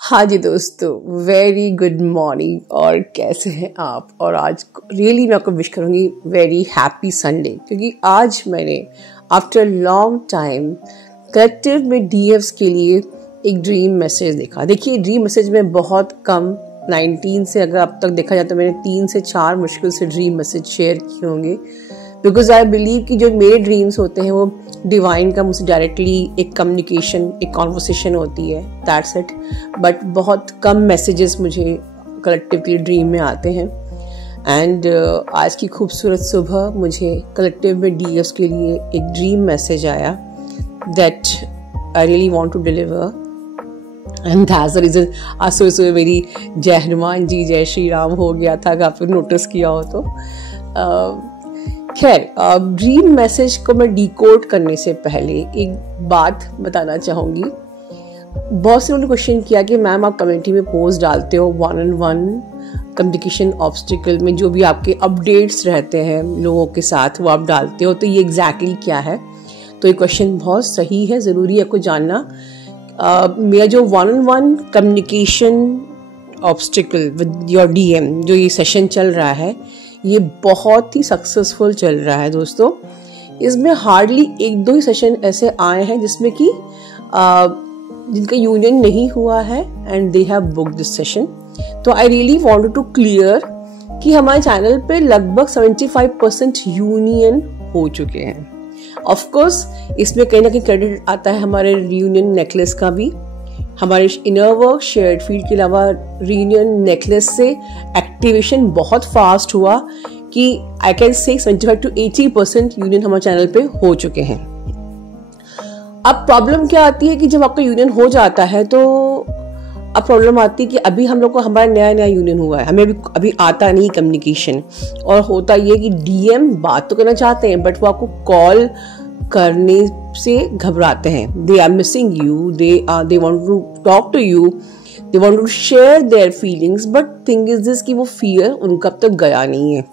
हाँ जी दोस्तों, very good morning. और कैसे हैं आप? और आज रियली मैं आपको विश करूँगी वेरी हैप्पी संडे, क्योंकि आज मैंने आफ्टर लॉन्ग टाइम कलेक्टिव में डीएफ्स के लिए एक ड्रीम मैसेज देखा। देखिए, ड्रीम मैसेज में बहुत कम 19 से अगर अब तक देखा जाए तो मैंने 3 से 4 मुश्किल से ड्रीम मैसेज शेयर किए होंगे, बिकॉज आई बिलीव कि जो मेरे ड्रीम्स होते हैं वो डिवाइन का मुझसे डायरेक्टली एक कम्युनिकेशन, एक कॉन्वर्सेशन होती है, दैट्स इट। बट बहुत कम मैसेजेस मुझे कलेक्टिवली ड्रीम में आते हैं। एंड आज की खूबसूरत सुबह मुझे कलेक्टिव में डीएफ्स के लिए एक ड्रीम मैसेज आया that I really want to deliver. And that's the reason आज सुबह सुबह मेरी जय हनुमान जी जय श्री राम हो गया था, अगर आपने नोटिस किया हो तो। खैर, ड्रीम मैसेज को मैं डिकोड करने से पहले एक बात बताना चाहूँगी। बहुत से लोगों ने क्वेश्चन किया कि मैम आप कम्युनिटी में पोस्ट डालते हो 1-on-1 कम्युनिकेशन ऑब्स्टिकल में, जो भी आपके अपडेट्स रहते हैं लोगों के साथ वो आप डालते हो, तो ये एग्जैक्टली क्या है? तो ये क्वेश्चन बहुत सही है, ज़रूरी है आपको जानना। मेरा जो 1-on-1 communication obstacle with your DM जो ये सेशन चल रहा है, ये बहुत ही सक्सेसफुल चल रहा है दोस्तों। इसमें हार्डली 1-2 ही सेशन ऐसे आए हैं जिसमें कि जिनका यूनियन नहीं हुआ है and they have booked this session. तो I really wanted to clear कि हमारे चैनल पे लगभग 75% यूनियन हो चुके हैं। ऑफ कोर्स इसमें कहीं ना कहीं क्रेडिट आता है हमारे रियूनियन नेकलेस का भी। हमारे इनर वर्क शेयर्ड फील्ड के अलावा रियूनियन नेकलेस से एक्टिवेशन बहुत फास्ट हुआ कि I can say 75 to 80% union हमारे चैनल पे हो चुके हैं। अब प्रॉब्लम क्या आती है कि जब आपका यूनियन हो जाता है तो अब प्रॉब्लम आती है कि अभी हम लोग को हमारा नया यूनियन हुआ है, हमें अभी आता नहीं कम्युनिकेशन। और होता ये कि डीएम बात तो करना चाहते हैं बट वो आपको कॉल करने से घबराते हैं। They are missing you, they want to talk to you, they want to share their feelings, but thing is this कि वो फियर उनका अब तक गया नहीं है।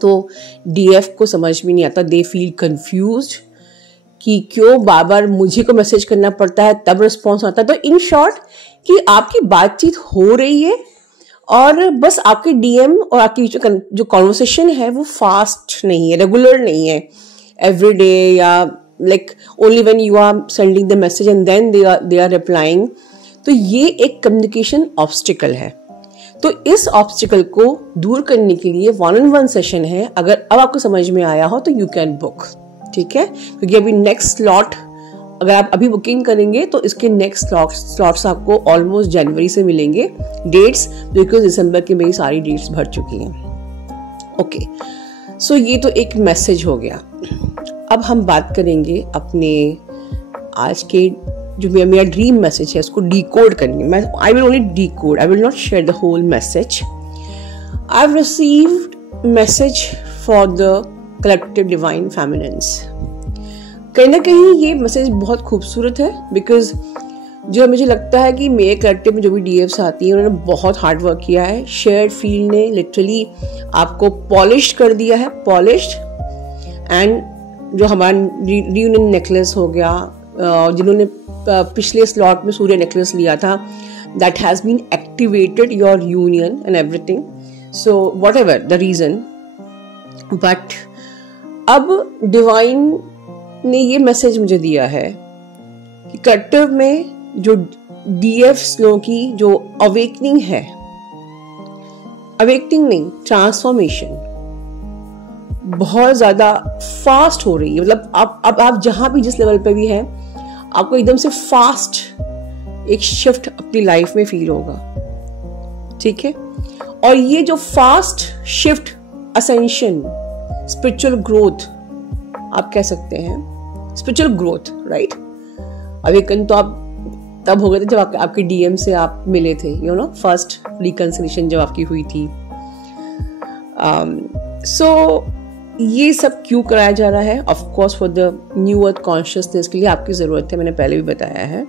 तो डीएफ को समझ में नहीं आता, दे फील कंफ्यूज्ड कि क्यों बार बार मुझे को मैसेज करना पड़ता है तब रिस्पॉन्स आता है। तो इन शॉर्ट कि आपकी बातचीत हो रही है और बस आपके डीएम और आपकी जो कॉन्वर्सेशन है वो फास्ट नहीं है, रेगुलर नहीं है, every day या like only when you are sending the message and then they are replying। तो ये एक कम्युनिकेशन ऑब्स्टिकल है। तो इस ऑब्स्टिकल को दूर करने के लिए 1-on-1 सेशन है। अगर अब आपको समझ में आया हो तो यू कैन बुक, ठीक है? क्योंकि अभी नेक्स्ट स्लॉट अगर आप अभी बुकिंग करेंगे तो इसके नेक्स्ट स्लॉट्स आपको ऑलमोस्ट जनवरी से मिलेंगे डेट्स, बिकॉज दिसंबर की मेरी सारी डेट्स भर चुकी हैं। ओके, सो ये तो एक मैसेज हो गया। अब हम बात करेंगे अपने आज के जो मेरा ड्रीम मैसेज है उसको डिकोड करनी। I will only decode, I will not share the whole message. I have received message for the collective divine feminines. कहीं ना कहीं ये मैसेज बहुत खूबसूरत है, बिकॉज जो मुझे लगता है कि मेरे कलेक्टिव में जो भी डीएफ्स आती हैं उन्होंने बहुत हार्ड वर्क किया है। शेयर्ड फील्ड ने लिटरली आपको पॉलिश कर दिया है, पॉलिश्ड। एंड जो हमारा रियूनियन नेकलेस हो गया, जिन्होंने पिछले स्लॉट में सूर्य नेकलेस लिया था, that has been activated your union and everything. So whatever the reason, but अब डिवाइन ने ये मैसेज मुझे दिया है कि कलेक्टिव में जो डीएफ्स लोगों की जो अवेकनिंग है, अवेकनिंग नहीं, ट्रांसफॉर्मेशन बहुत ज्यादा फास्ट हो रही है। मतलब आप जहां भी जिस लेवल पे भी हैं, आपको एकदम से फास्ट एक शिफ्ट अपनी लाइफ में फील होगा, ठीक है? और ये जो fast shift, ascension, spiritual growth आप कह सकते हैं, स्पिरिचुअल ग्रोथ, राइट? अवेकन तो आप तब हो गए थे जब आपके डीएम से आप मिले थे, यू नो, फर्स्ट रिकंसिलिएशन जब आपकी हुई थी। सो ये सब क्यों कराया जा रहा है? Of course for the new earth consciousness के लिए आपकी जरूरत है, मैंने पहले भी बताया है।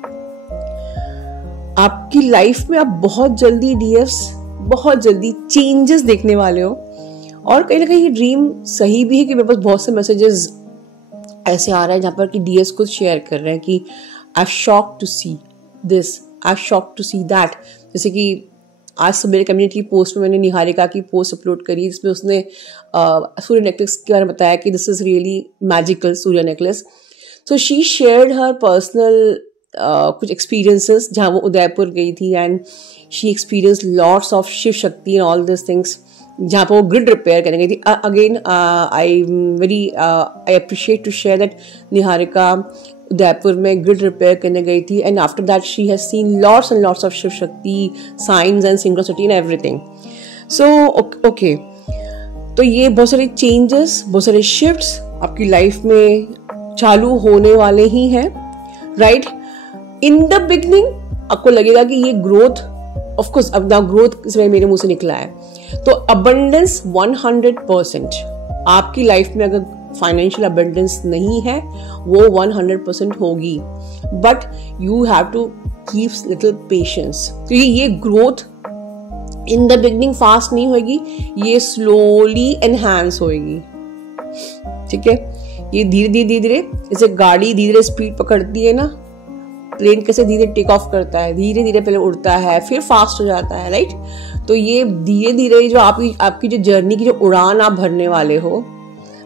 आपकी लाइफ में आप बहुत जल्दी डीएफ्स, बहुत जल्दी चेंजेस देखने वाले हो। और कहीं ना कहीं ये ड्रीम सही भी है कि मेरे पास बहुत से मैसेजेस ऐसे आ रहे हैं जहाँ पर कि डीएस खुद शेयर कर रहे हैं कि I am shocked to see this I shock to see that. जैसे कि आज सुबह कम्युनिटी पोस्ट में मैंने निहारिका की पोस्ट अपलोड करी जिसमें उसने सूर्य नेकलेस के बारे में बताया कि this is really magical Surya necklace. So she shared her personal कुछ एक्सपीरियंसेस जहाँ वो उदयपुर गई थी and she experience lots of Shiv Shakti and all this things, जहाँ पर वो ग्रिड रिपेयर करने गई थी। Again I appreciate to share that Niharika Udaipur में ग्रिड रिपेयर करने गई थी and after that she has seen lots and lots of Shiv Shakti science and synchronicity and everything. So okay, तो ये बहुत सारे चेंजेस, बहुत सारे शिफ्ट्स आपकी लाइफ में चालू होने वाले ही हैं, राइट। इन द बिगनिंग आपको लगेगा कि ये ग्रोथ, ऑफ कोर्स अब ना ग्रोथ इस मेरे मुंह से निकला है, तो अबंडेंस 100%। आपकी लाइफ में अगर फाइनेंशियल अबंडेंस नहीं है वो 100% होगी, but you have to keep little patience, क्योंकि ये growth in the beginning fast नहीं होगी, ये स्लोली एनहांस होगी, ठीक है। ये धीरे धीरे धीरे, जैसे गाड़ी धीरे धीरे स्पीड पकड़ती है ना, प्लेन कैसे धीरे टेक ऑफ करता है, धीरे धीरे पहले उड़ता है फिर फास्ट हो जाता है, राइट। तो ये धीरे धीरे जो आपकी जो जर्नी की जो उड़ान आप भरने वाले हो,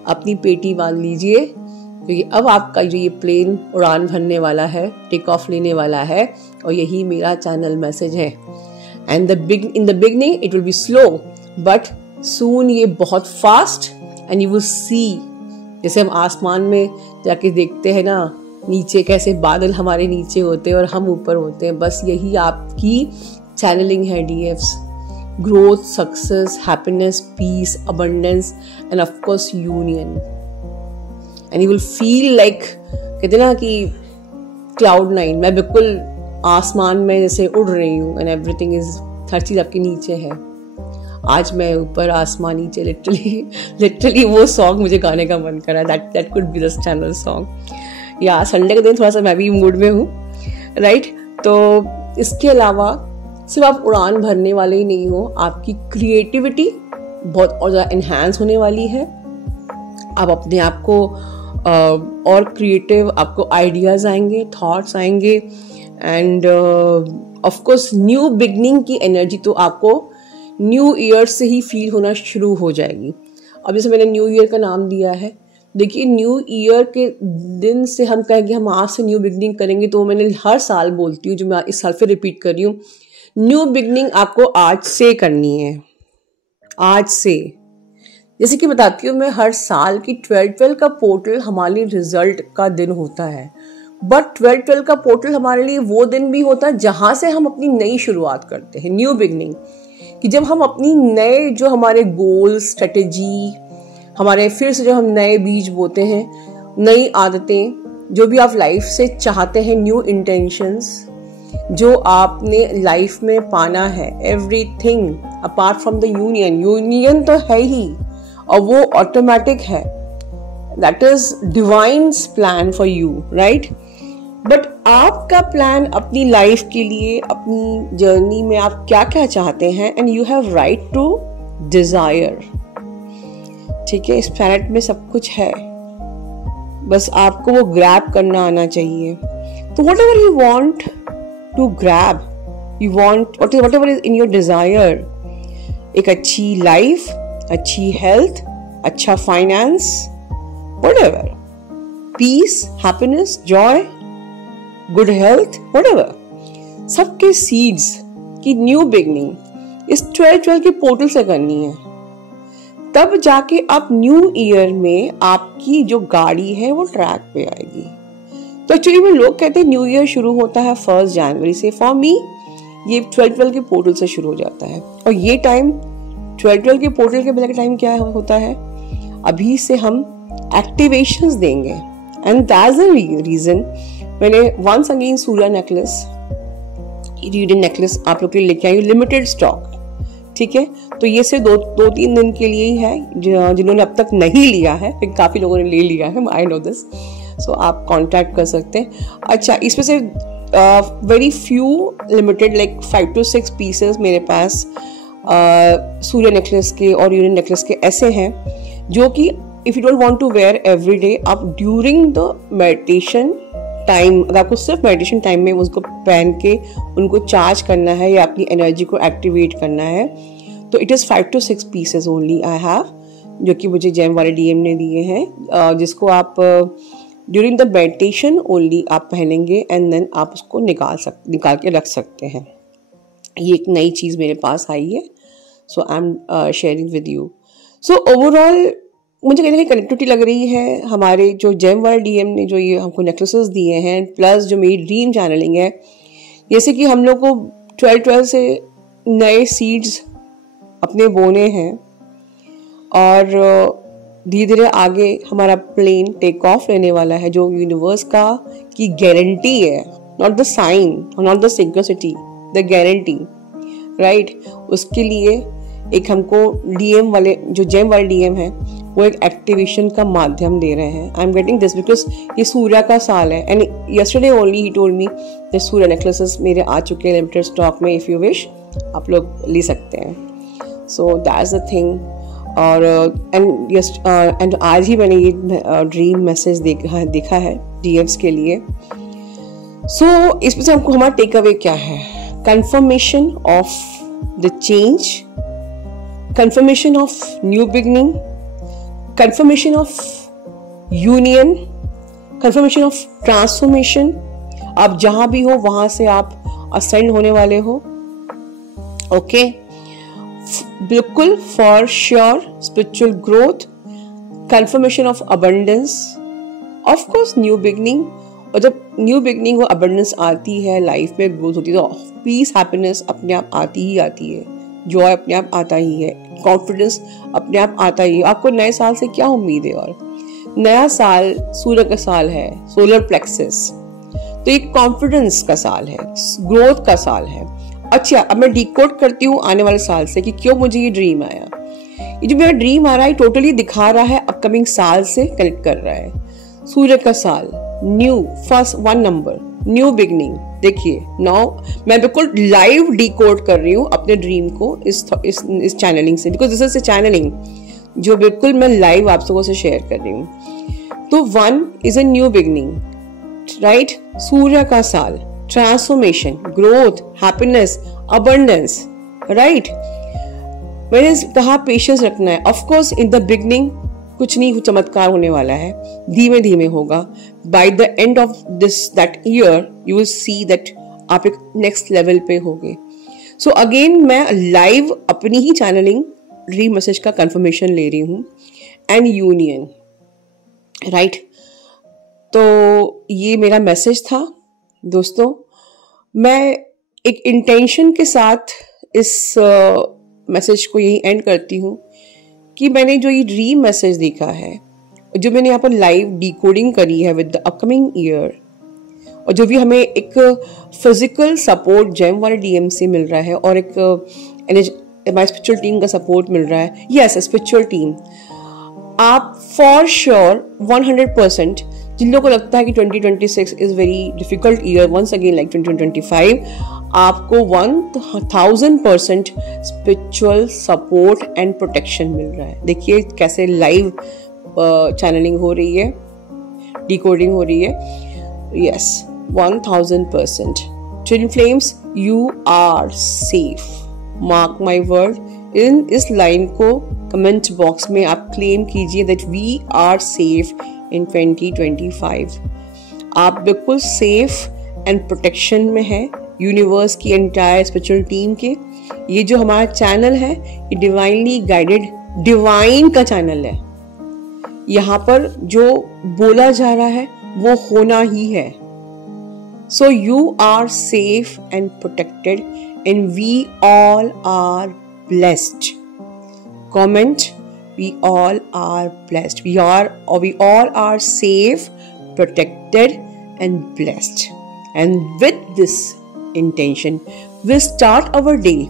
अपनी पेटी बांध लीजिए, क्योंकि अब आपका जो ये प्लेन उड़ान भरने वाला है, टेक ऑफ लेने वाला है, और यही मेरा चैनल मैसेज है। And in the beginning it will be slow, but soon ये बहुत फास्ट एंड यू विल सी। जैसे हम आसमान में जाके देखते हैं ना, नीचे कैसे बादल हमारे नीचे होते हैं और हम ऊपर होते हैं, बस यही आपकी चैनलिंग है डीएफ्स। Growth, success, happiness, peace, abundance and of course union, and you will feel like, कहते ना कि क्लाउड 9, मैं बिल्कुल आसमान में जैसे उड़ रही हूँ एंड एवरीथिंग इज, हर चीज आपके नीचे है। आज मैं ऊपर आसमान नीचे, लिटरली वो सॉन्ग मुझे गाने का मन करा, that could be the channel song. या संडे के दिन थोड़ा सा मैं भी मूड में हूँ, राइट। तो इसके अलावा सिर्फ आप उड़ान भरने वाले ही नहीं हो, आपकी क्रिएटिविटी बहुत और ज़्यादा एनहांस होने वाली है। आप अपने आप को और क्रिएटिव, आपको आइडियाज़ आएंगे, थॉट्स आएंगे, and of course new beginning की एनर्जी तो आपको न्यू ईयर से ही फील होना शुरू हो जाएगी। अब जैसे मैंने न्यू ईयर का नाम दिया है, देखिए न्यू ईयर के दिन से हम कहेंगे हम आज से न्यू बिगनिंग करेंगे, तो मैंने हर साल बोलती हूँ, जो मैं इस साल फिर रिपीट कर रही हूँ, न्यू बिगनिंग आपको आज से करनी है, आज से। जैसे कि बताती हूँ मैं हर साल की 12 का पोर्टल हमारे लिए रिजल्ट का दिन होता है, बट 12 का पोर्टल हमारे लिए वो दिन भी होता है जहाँ से हम अपनी नई शुरुआत करते हैं, न्यू बिगनिंग। कि जब हम अपनी नए जो हमारे गोल, स्ट्रेटेजी, हमारे फिर से जो हम नए बीज बोते हैं, नई आदतें, जो भी आप लाइफ से चाहते हैं, न्यू इंटेंशंस जो आपने लाइफ में पाना है, everything apart from the union तो है ही, और वो ऑटोमेटिक है, that is divine's plan for you, right. But आपका प्लान अपनी लाइफ के लिए, अपनी जर्नी में आप क्या क्या चाहते हैं, and you have right to desire, ठीक है। इस प्लैनेट में सब कुछ है, बस आपको वो ग्रैब करना आना चाहिए। तो whatever you want to grab, you want whatever is in your desire, एक अच्छी लाइफ, अच्छी हेल्थ, अच्छा finance, whatever, peace, happiness, joy, good health, whatever, सबके सीड्स की न्यू बिगनिंग इस 12 के पोर्टल से करनी है। तब जाके आप न्यू ईयर में आपकी जो गाड़ी है वो ट्रैक पे आएगी। तो एक्चुअली में लोग कहते हैं न्यू ईयर शुरू होता है 1 जनवरी से, फॉर मी ये 12 के पोर्टल से शुरू हो जाता है। और ये टाइम 12 के पोर्टल के पहले का टाइम क्या होता है, अभी से हम एक्टिवेशंस देंगे, एंड दैट्स द रीजन मैंने वंस अगेन सूर्य नेकलेस, यूनियन नेकलेस आप लोग के लिए लेके आई, लिमिटेड स्टॉक, ठीक है। तो ये सिर्फ 2-3 दिन के लिए ही है, जिन्होंने अब तक नहीं लिया है, काफी लोगों ने ले लिया है, आई नो दिस, सो आप कांटेक्ट कर सकते हैं। अच्छा, इसमें से very few limited like 5 to 6 pieces मेरे पास सूर्य नेकलेस के और यूनियन नेकलेस के ऐसे हैं जो कि if you don't want to wear every day, आप ड्यूरिंग द मेडिटेशन टाइम, अगर आपको सिर्फ मेडिटेशन टाइम में उसको पहन के उनको चार्ज करना है या अपनी एनर्जी को एक्टिवेट करना है, तो it is 5 to 6 pieces only I have, जो कि मुझे जेम वाले डीएम ने दिए हैं, जिसको आप ड्यूरिंग द मेडिटेशन ओनली आप पहनेंगे एंड देन आप उसको निकाल के रख सकते हैं। ये एक नई चीज़ मेरे पास आई है, so I am sharing with you. So overall मुझे कहीं ना कहीं कनेक्टिविटी लग रही है हमारे जो जेम वाले डीएम ने जो ये हमको नेकलेसेस दिए हैं, प्लस जो मेरी ड्रीम चैनलिंग है, जैसे कि हम लोग को 12 से नए सीड्स अपने बोने हैं और धीरे धीरे आगे हमारा प्लेन टेक ऑफ लेने वाला है, जो यूनिवर्स का की गारंटी है, not the sign, not the synchronicity, the guarantee, right. उसके लिए एक हमको डीएम वाले जो जेम वाले डीएम है वो एक एक्टिवेशन का माध्यम दे रहे हैं। I am getting this because ये सूर्य का साल है and yesterday only he told me that Surya necklaces मेरे आ चुके हैं लिमिटेड स्टॉक में, इफ़ यू विश आप लोग ले सकते हैं। So that's the thing. और एंड आज ही मैंने ये ड्रीम मैसेज देखा है डीएम्स के लिए। सो इसमें से हमको हमारा टेक अवे क्या है? Confirmation of the change, confirmation of new beginning, confirmation of union, confirmation of transformation। आप जहां भी हो वहां से आप असेंड होने वाले हो, ओके, बिल्कुल for sure spiritual growth, confirmation of abundance, of course new beginning. और जब न्यू बिगनिंग और अबंडेंस आती है, लाइफ में ग्रोथ होती है, तो पीस हैप्पीनेस अपने आप आती ही आती है, जॉय अपने आप आता ही है, कॉन्फिडेंस अपने आप आता ही है। आपको नए साल से क्या उम्मीद है? और नया साल सूर्य का साल है, सोलर प्लेक्सस, तो एक कॉन्फिडेंस का साल है, ग्रोथ का साल है। अच्छा, अब मैं डिकोड करती हूँ आने वाले साल से कि क्यों मुझे ये ड्रीम आया। ये जो मेरा ड्रीम आ रहा है टोटली दिखा रहा है अपकमिंग साल से कनेक्ट कर रहा है। सूर्य का साल, new, first 1 number, new beginning. देखिए नाउ मैं बिल्कुल लाइव डिकोड कर रही हूँ अपने ड्रीम को इस चैनलिंग से, because this is a channeling जो बिल्कुल मैं लाइव आप सबों से शेयर कर रही हूँ। तो 1 is a new beginning, right. सूर्य का साल, transformation, growth, happiness, abundance, right. मैंने कहा पेशेंस रखना है। Of course in the beginning कुछ नहीं चमत्कार होने वाला है, धीमे धीमे होगा। By the end of that year you will see that आप एक नेक्स्ट लेवल पे होगे। सो अगेन मैं लाइव अपनी ही चैनलिंग ड्रीम मैसेज का कंफर्मेशन ले रही हूँ, एंड यूनियन, राइट। तो ये मेरा मैसेज था दोस्तों। मैं एक इंटेंशन के साथ इस मैसेज को यही एंड करती हूँ कि मैंने जो ये ड्रीम मैसेज देखा है, जो मैंने यहाँ पर लाइव डिकोडिंग करी है विद द अपकमिंग ईयर, और जो भी हमें एक फिजिकल सपोर्ट जेम वाले डीएम से मिल रहा है और एक हमारी स्पिरिचुअल टीम का सपोर्ट मिल रहा है, यस स्पिरिचुअल टीम, आप फॉर श्योर 100% जिन लोगों को लगता है कि 2026 is very difficult year, once again like 2025, आपको 1000% स्पिरिचुअल सपोर्ट एंड प्रोटेक्शन मिल रहा है। देखिए कैसे लाइव चैनलिंग हो रही है, डिकोडिंग हो रही है। Yes 1000%। Twin flames, you are safe, mark my word. इन इस लाइन को कमेंट बॉक्स में आप क्लेम कीजिए that we are safe in 2025। आप बिल्कुल सेफ एंड प्रोटेक्शन में है यूनिवर्स की एंटायर स्पिरिचुअल टीम के। ये जो हमारा चैनल है ये डिवाइनली गाइडेड डिवाइन का चैनल है। यहाँ पर जो बोला जा रहा है वो होना ही है। So you are safe and protected and we all are blessed. Comment, we all are blessed. We all are safe, protected and blessed. And with this intention, we start our day.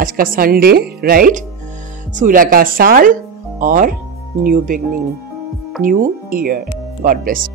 आज का Sunday, right? सूर्य का साल और new beginning, new year. God bless.